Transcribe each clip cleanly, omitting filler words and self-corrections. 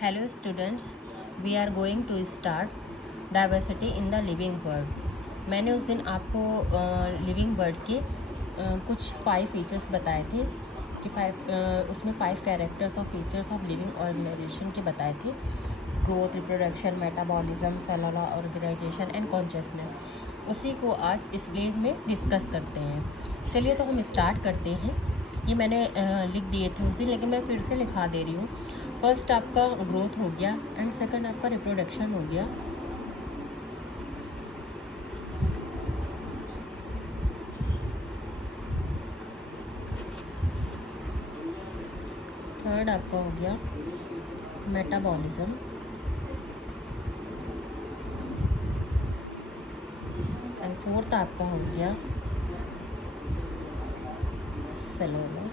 Hello students, we are going to start diversity in the living world। मैंने उस दिन आपको लिविंग वर्ड के कुछ 5 फीचर्स बताए थे कि उसमें 5 कैरेक्टर्स और फीचर्स ऑफ लिविंग ऑर्गेनाइजेशन के बताए थे। Growth, reproduction, metabolism, cellular organisation and consciousness. उसी को आज इस वे में डिस्कस करते हैं। चलिए तो हम स्टार्ट करते हैं। ये मैंने लिख दिए थे उस दिन, लेकिन मैं फिर से लिखा दे रही हूँ। फर्स्ट आपका ग्रोथ हो गया एंड सेकंड आपका रिप्रोडक्शन हो गया। थर्ड आपका हो गया मेटाबॉलिज्म। एंड फोर्थ आपका हो गया सेलुलर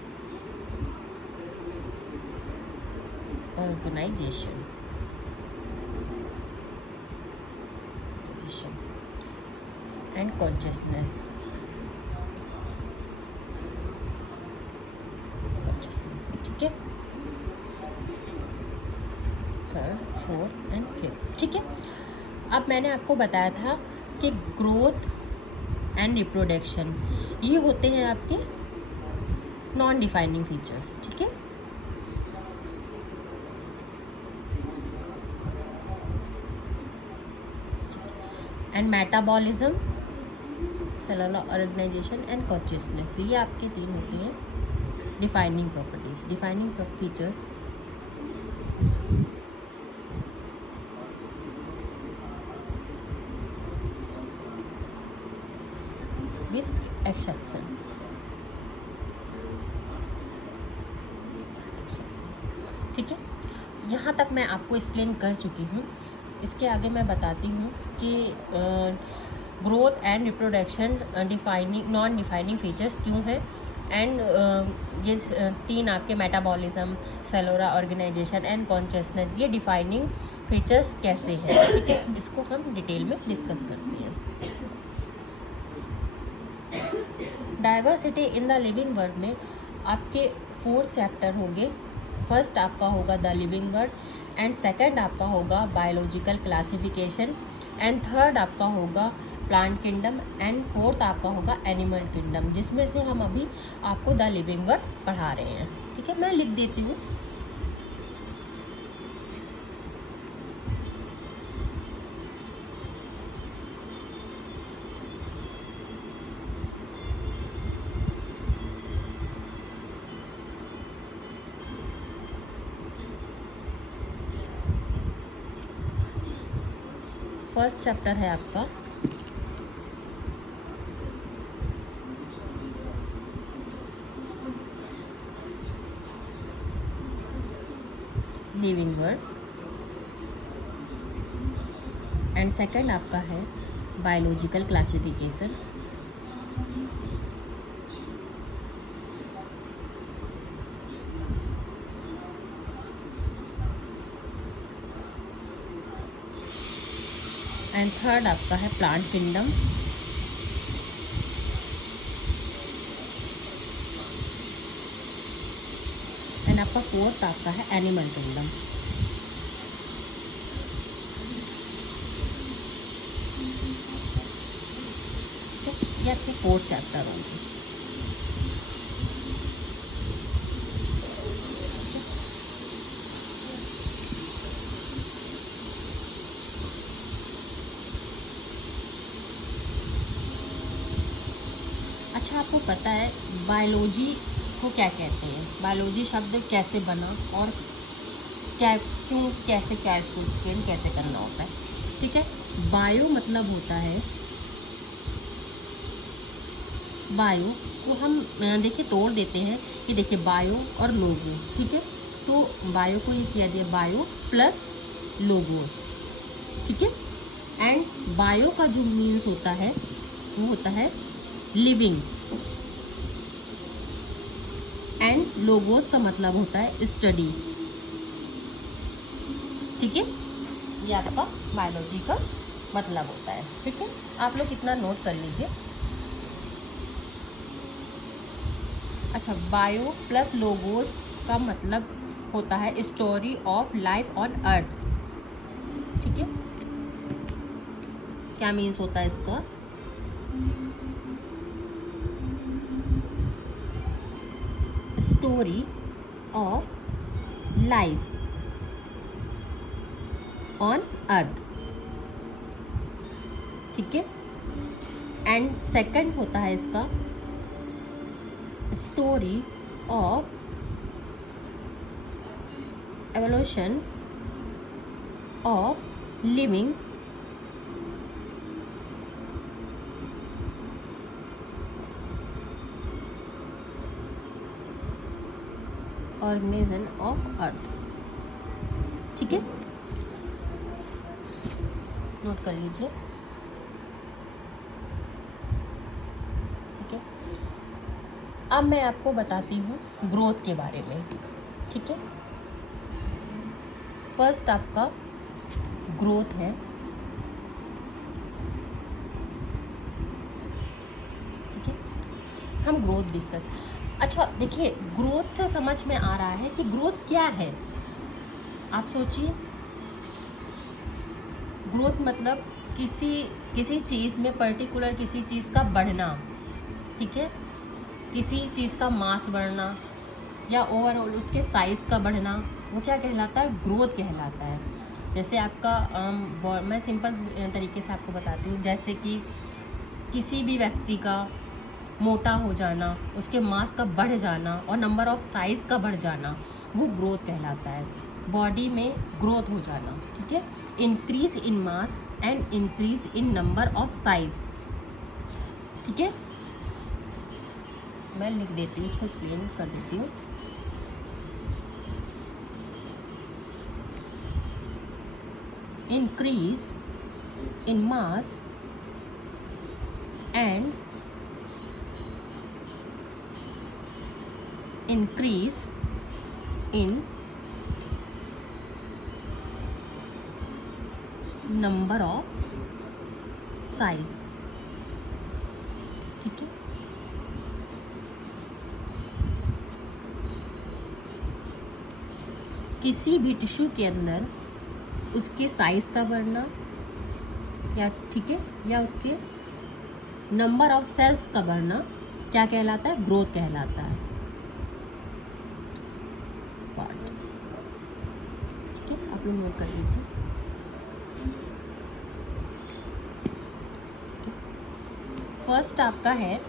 ऑर्गेनाइजेशन एंड कॉन्शियसनेस। ठीक है, थर्ड, फोर्थ एंड फिफ्थ। ठीक है, अब मैंने आपको बताया था कि ग्रोथ एंड रिप्रोडक्शन ये होते हैं आपके नॉन डिफाइनिंग फीचर्स। ठीक है, and metabolism, cellular organisation and consciousness, ये आपके 3 होते हैं defining properties, defining features. With exception. ठीक है, यहाँ तक मैं आपको एक्सप्लेन कर चुकी हूँ। इसके आगे मैं बताती हूँ कि growth and reproduction defining non defining features क्यों हैं, एंड ये 3 आपके metabolism, cellular organisation and consciousness, ये डिफाइनिंग फीचर्स कैसे हैं। ठीक है, इसको हम डिटेल में डिस्कस करते हैं। Diversity in the living world में आपके 4 चैप्टर होंगे। फर्स्ट आपका होगा the living world, and second आपका होगा बायोलॉजिकल क्लासिफिकेशन, एंड थर्ड आपका होगा प्लांट किंगडम, एंड फोर्थ आपका होगा एनिमल किंगडम, जिसमें से हम अभी आपको द लिविंग वर्ल्ड पढ़ा रहे हैं। ठीक है, मैं लिख देती हूँ। फर्स्ट चैप्टर है आपका लिविंग वर्ल्ड, एंड सेकंड आपका है बायोलॉजिकल क्लासिफिकेशन, एंड थर्ड आपका है प्लांट किंगडम, एंड आपका फोर्थ आपका है एनिमल किंगडम। ये आपके 4 चैप्टर होंगे। अच्छा, आपको पता है बायोलॉजी को क्या कहते हैं? बायोलॉजी शब्द कैसे बना और क्या, क्यों, कैसे, क्या इसको एक्सप्लेन कैसे करना होता है? ठीक है, बायो मतलब होता है, बायो को हम देखिए तोड़ देते हैं कि देखिए बायो और लोगो। ठीक है, तो बायो को ये किया दिया बायो प्लस लोगो। ठीक है, एंड बायो का जो मीन्स होता है वो होता है लिविंग, एंड लोगोस का मतलब होता है स्टडी। ठीक है, ये आपका बायोलॉजी का मतलब होता है। ठीक है, आप लोग इतना नोट कर लीजिए। अच्छा, बायो प्लस लोगोस का मतलब होता है story of life on earth. ठीक है, क्या मीन्स होता है इसका? Story of life on earth. ठीक है, एंड सेकंड होता है इसका story of evolution of living organism of earth. ठीक है, नोट कर लीजिए। ठीक है, अब मैं आपको बताती हूँ ग्रोथ के बारे में। ठीक है, फर्स्ट आपका ग्रोथ है। ठीक है, हम ग्रोथ डिस्कस। अच्छा देखिए, ग्रोथ से समझ में आ रहा है कि ग्रोथ क्या है। आप सोचिए, ग्रोथ मतलब किसी चीज़ में पर्टिकुलर किसी चीज़ का बढ़ना। ठीक है, किसी चीज़ का मास बढ़ना या ओवरऑल उसके साइज़ का बढ़ना, वो क्या कहलाता है? ग्रोथ कहलाता है। जैसे आपका मैं सिंपल तरीके से आपको बताती हूँ। जैसे कि किसी भी व्यक्ति का मोटा हो जाना, उसके मास का बढ़ जाना और नंबर ऑफ साइज़ का बढ़ जाना, वो ग्रोथ कहलाता है। बॉडी में ग्रोथ हो जाना। ठीक है, increase in mass and increase in number of size. ठीक है, मैं लिख देती हूँ, इसको एक्सप्लेन कर देती हूँ। Increase in mass and increase in number of size. ठीक है, किसी भी टिश्यू के अंदर उसके साइज का बढ़ना या ठीक है या उसके नंबर ऑफ सेल्स का बढ़ना क्या कहलाता है? ग्रोथ कहलाता है। ठीक है, आप लोग नोट कर लीजिए। फर्स्ट आपका है,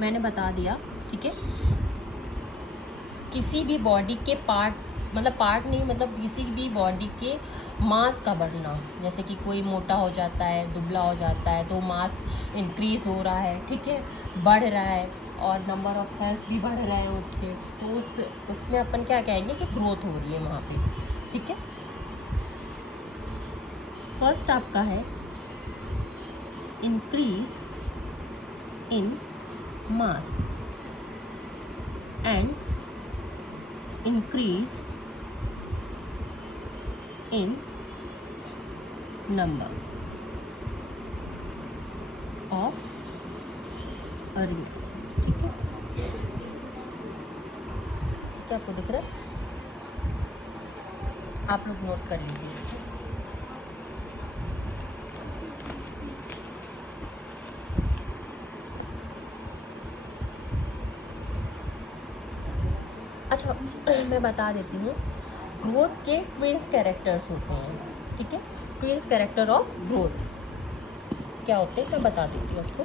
मैंने बता दिया। ठीक है, किसी भी बॉडी के पार्ट, मतलब पार्ट नहीं, मतलब किसी भी बॉडी के मास का बढ़ना। जैसे कि कोई मोटा हो जाता है, दुबला हो जाता है, तो मास इंक्रीज हो रहा है। ठीक है, बढ़ रहा है और नंबर ऑफ सेल्स भी बढ़ रहे हैं उसके, तो उसमें अपन क्या कहेंगे कि ग्रोथ हो रही है वहाँ पे। ठीक है, फर्स्ट आपका है increase in mass and increase in number of organs। ठीक है, क्या आपको दिख रहा है? आप लोग नोट कर लीजिए। अच्छा मैं बता देती हूँ, ग्रोथ के ट्विंस कैरेक्टर्स होते हैं। ठीक है, ट्विंस कैरेक्टर ऑफ ग्रोथ क्या होते हैं मैं बता देती हूँ आपको।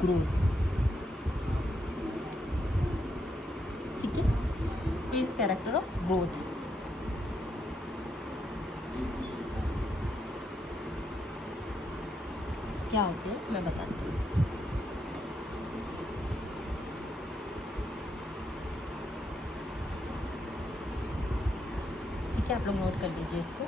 ग्रोथ, ठीक है, ट्विंस कैरेक्टर ऑफ ग्रोथ। क्या होते हैं मैं बताती हूँ। ठीक है, आप लोग नोट कर लीजिए इसको।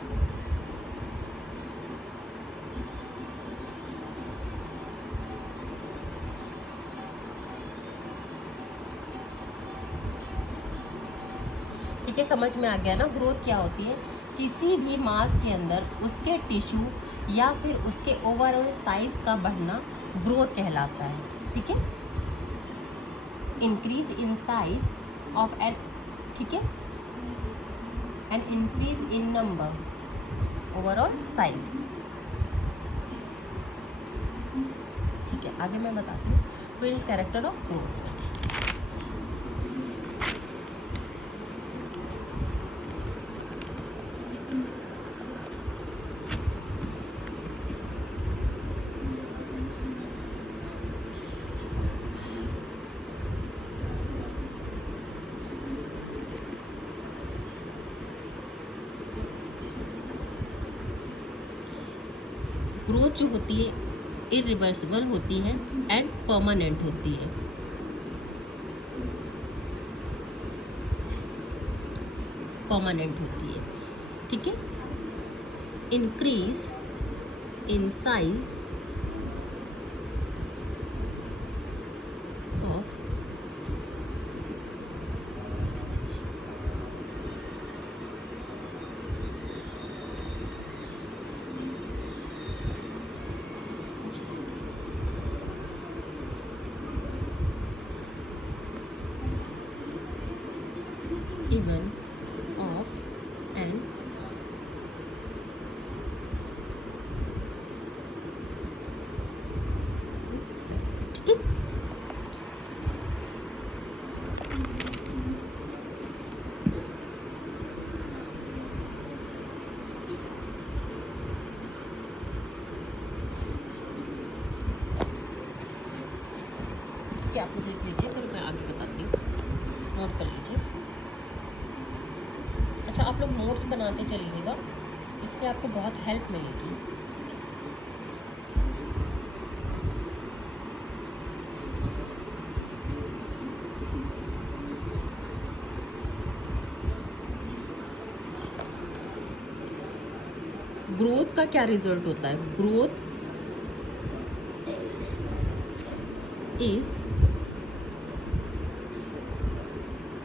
के समझ में आ गया ना ग्रोथ क्या होती है। किसी भी मास के अंदर उसके टिश्यू या फिर उसके ओवरऑल साइज का बढ़ना ग्रोथ कहलाता है। ठीक है, increase in size of an, ठीक है, and increase in number overall size. ठीक है, आगे मैं बताती हूँ twins character of growth. Growth जो होती है इरिवर्सिबल होती है एंड परमानेंट होती है। परमानेंट होती है, ठीक है। Increase in size of even of an cell, ठीक है। क्या आप लिख लीजिए, फिर मैं आगे बताती हूँ, नोट कर लीजिए। अच्छा, आप लोग नोट्स बनाते चलिएगा, इससे आपको बहुत हेल्प मिलेगी। ग्रोथ का क्या रिजल्ट होता है? Growth is